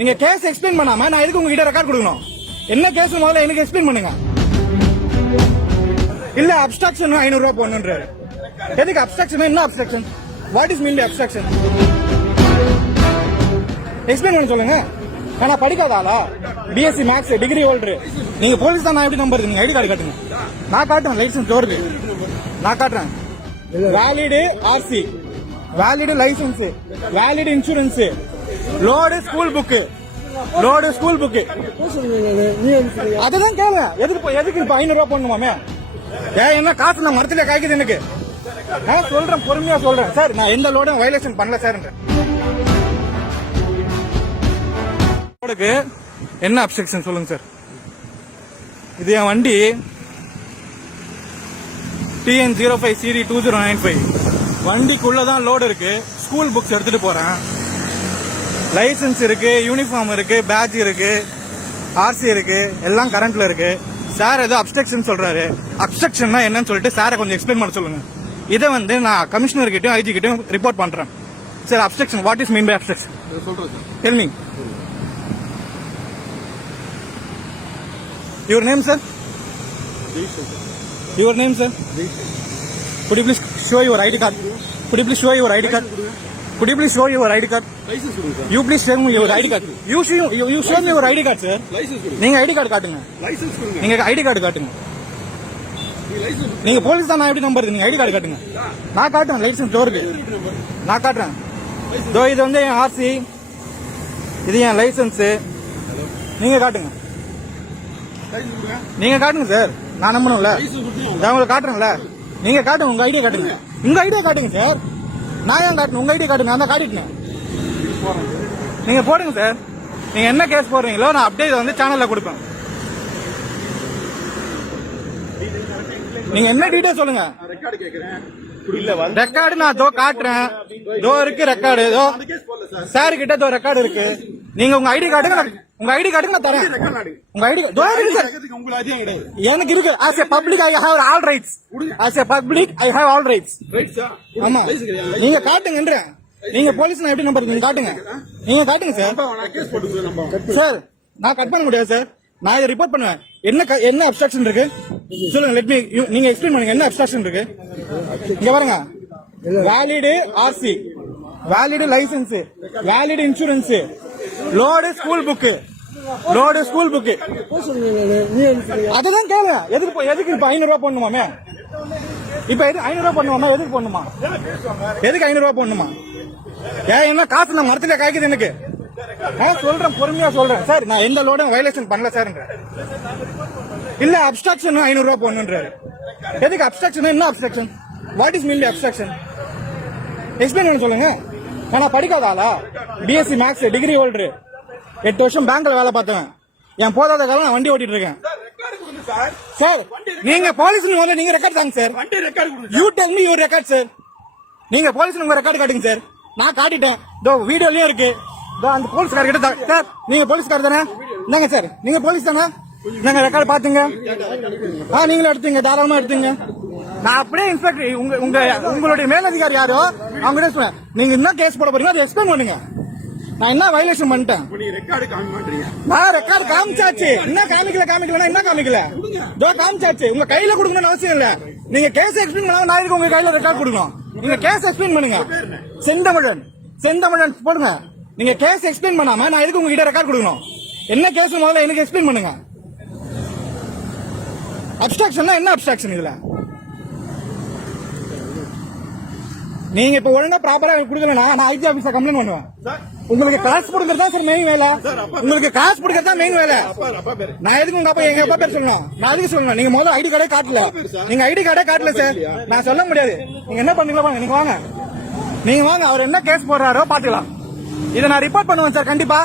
நீங்க case explain பண்ணாம நான் எதுக்கு உங்ககிட்ட ரெக்கார்ட் கொடுக்கணும்? என்ன கேஸ் முதல்ல எனக்கு எக்ஸ்பிளைன் பண்ணுங்க. இல்ல அப்ஸ்ட்ரக்ஷன் 500 ரூபாய் போடணும்ன்றாரு. எதுக்கு அப்ஸ்ட்ரக்ஷன்? என்ன obstruction? What is mean by obstruction? Explain பண்ண சொல்லுங்க. நான் படிக்காத ஆளா? BSc maths degree holder. நீங்க போலீஸ் தான், நான் எப்படி நம்புறது? நீங்க ஐடி கார்டு காட்டுங்க. நான் காட்டுறேன், லைசன்ஸ் வருது, நான் காட்டுறேன். Valid RC, valid licence, valid insurance, load school book, load school book. அதுதான் கேளுங்க. எதுக்கு இப்ப 500 ரூபாய் போடணுமாமே? என்ன காசு நான் மரத்துல காய்க்குது எனக்கு. நான் சொல்றேன், பொறுமையா சொல்றேன் சார். நான் எந்த லோடும் வயலேஷன் பண்ணல சார். என்ன அப்ஸ்ட்ரக்ஷன் சொல்லுங்க சார்? இது என் வண்டி TN05 CD 2095. வண்டிக்குள்ளதான் லோடு இருக்கு. ஸ்கூல் புக்ஸ் எடுத்துட்டு போறேன். லைசன்ஸ் இருக்கு, யூனிஃபார்ம் இருக்கு, பேட்ச் இருக்கு, ஆர்சி இருக்கு, எல்லாம் கரண்ட்ல இருக்கு. சார் ஏதோ அப்ஸ்ட்ரக்ஷன் சொல்றாரு. அப்ஸ்ட்ரக்ஷன்னா என்னன்னு சொல்லிட்டு சாரை கொஞ்சம் எக்ஸ்பிளைன் பண்ண சொல்லுங்க. இதை நான் கமிஷனர் கிட்டயும் ஐஜி கிட்டயும் ரிப்போர்ட் பண்றேன். Sir obstruction, what is mean by obstruction? Tell me. Your name, sir? Your name, sir? Could you please show your ID card? Could you please show your ID card? Could you please show your ID card? You please show me your ID card. You show me your ID card, sir. நீங்க ID card காட்டுங்க. நீங்க ID card காட்டுங்க. நீங்க police தான், நான் எப்படி நம்புறது? நீங்க ஐடி கார்டு காட்டுங்க. நான் காட்டுறேன், லைசன்ஸ் டோருக்கு நான் காட்டுறேன். இது என் ஆர்சி, இது என் லைசன்ஸ். நீங்க காட்டுங்க. நீங்க காட்டுங்க சார், நான் நம்பணும்ல. நான் உங்களுக்கு காட்டுறேன்ல. நீங்க காட்டுங்க, உங்க ஐடியா காட்டுங்க. உங்க ஐடியா காட்டுங்க சார். நான் ஏன் காட்டணும்? உங்க ஐடியா காட்டுங்க. நான் காட்டிட்டேன். நீங்க போடுங்க சார். நீங்க என்ன கேஸ் போடுறீங்களோ நான் அப்டேட் சேனல்ல கொடுப்பேன். நீங்க என்ன டீடைல் சொல்லுங்க. ரெக்கார்டு நான் காட்டுறேன். இருக்கு ரெக்கார்டு. சார் கிட்ட ரெக்கார்டு இருக்கு. நீங்க உங்க ஐடி காட்டுங்க. உங்க ஐடி கார்டுக்கு நான் தரேன். உங்க ஐடி எனக்கு இருக்கு. As a public I have all rights. As a public I have all rights. ஆமா, நீங்க காட்டுங்கன்ற. நீங்க போலீஸ் நான் எப்படி நம்பர்? நீங்க காட்டுங்க. நீங்க காட்டுங்க சார். சார் நான் கட் பண்ண முடியாது சார். நான் இதை ரிப்போர்ட் பண்ணுவேன். என்ன அப்ஸ்ட்ரக்ஷன் இருக்கு சொல்லுங்க. Let me. நீங்க எக்ஸ்பிளைன் பண்ணுங்க. என்ன அப்ஸ்ட்ரக்ஷன் இருக்கு? இங்க பாருங்க. Valid RC, valid licence, valid insurance, load school book, load school book. அதுதான் கேளு. எதுக்கு இப்ப 500 ரூபாய் போடணுமாமே? இப்ப 500 ரூபாய் போடணுமா? எதுக்கு போடணுமா? எதுக்கு 500 ரூபாய் போடணுமா? என்ன காசு நான் மரத்துல காய்க்குது எனக்கு. நான் சொல்றேன், பொறுமையா சொல்றேன் சார். நான் எந்த லோடும் வயலேஷன் பண்ணல சார். இல்ல அப்ஸ்ட்ரக்ஷன் 500 ரூபாய் போடணுன்றாரு. எதுக்கு அப்ஸ்ட்ரக்ஷன்? என்ன obstruction? What is mean by obstruction? Explain பண்ண சொல்லுங்க. நான் படிக்காத ஆளா? BSc maths degree holder. 8 வருஷம் பேங்க்ல வேலை பார்த்தேன். என் போதாத காலம் நான் வண்டி ஓட்டிட்டு இருக்கேன். சார் நீங்க போலீஸ் நீங்க ரெக்கார்ட் தாங்க sir. You tell me your record sir. நீங்க போலீஸ் உங்க ரெக்கார்டு காட்டுங்க சார். நான் காட்டிட்டேன். வீடியோலயும் இருக்கு. அந்த போலீஸ்கார கிட்ட. சார் நீங்க போலீஸ்கார தானே? என்னங்க சார், நீங்க போலீஸ் தானே? நாங்க ரெக்கார்டு பாத்துங்க. நீங்களும் எடுத்துங்க, தாராளமா எடுத்துங்க. நான் அப்படியே இன்ஸ்பெக்டர் உங்களுடைய மேலதிகாரி யாரோ அவங்க கிட்ட சொன்னேன். நீங்க என்ன கேஸ் போட போறீங்க அதை எக்ஸ்பிளைன் பண்ணுங்க. நான் என்ன வயலேஷன் பண்ணிட்டேன்? நான் ரெக்கார்டு காமிச்சாச்சு. என்ன காமிக்கல என்ன காமிக்கல? காமிச்சாச்சு. உங்க கையில கொடுக்கணும்னு அவசியம் இல்ல. நீங்க கேஸ் எக்ஸ்பிளைன் பண்ணாம நான் இருக்கு உங்க கையில ரெக்கார்டு கொடுக்கணும். நீங்க கேஸ் எக்ஸ்பிளைன் பண்ணுங்க. செந்தமிழன் போடுங்க. நீங்க கேஸ் எக்ஸ்பிளைன் பண்ணாம நான் எதுக்கு உங்ககிட்ட ரெக்கார்ட் கொடுக்கணும்? என்ன கேஸ் முதல்ல எனக்கு எக்ஸ்பிளைன் பண்ணுங்க. அப்ஸ்ட்ரக்ஷன் என்ன அப்ஸ்ட்ரக்ஷன்? இதுல நீங்க இப்ப ஒழுங்கா ப்ராப்பரா கொடுக்கலனா நான் ஐஜி ஆபீஸ்ல கம்ப்ளைண்ட் பண்ணுவேன். உங்களுக்கு காசு கொடுக்கறதா சார் மெயின் வேலை. உங்களுக்கு காசு கொடுக்கறதா மெயின் வேலை. நான் எதுக்கு உங்க அப்பா எங்க அப்பா பேர் சொல்லணும்? நான் எதுக்கு சொல்லணும்? நீங்க முதல்ல ஐடி கார்டே காட்டல. நீங்க ஐடி கார்டே காட்டல சார். நான் சொல்ல முடியாது. நீங்க என்ன பண்ணீங்களா பாருங்க. நீங்க வாங்க. அவர் என்ன கேஸ் போடுறாரோ பாத்துக்கலாம். இதை நான் ரிப்போர்ட் பண்ணுவேன் சார் கண்டிப்பா.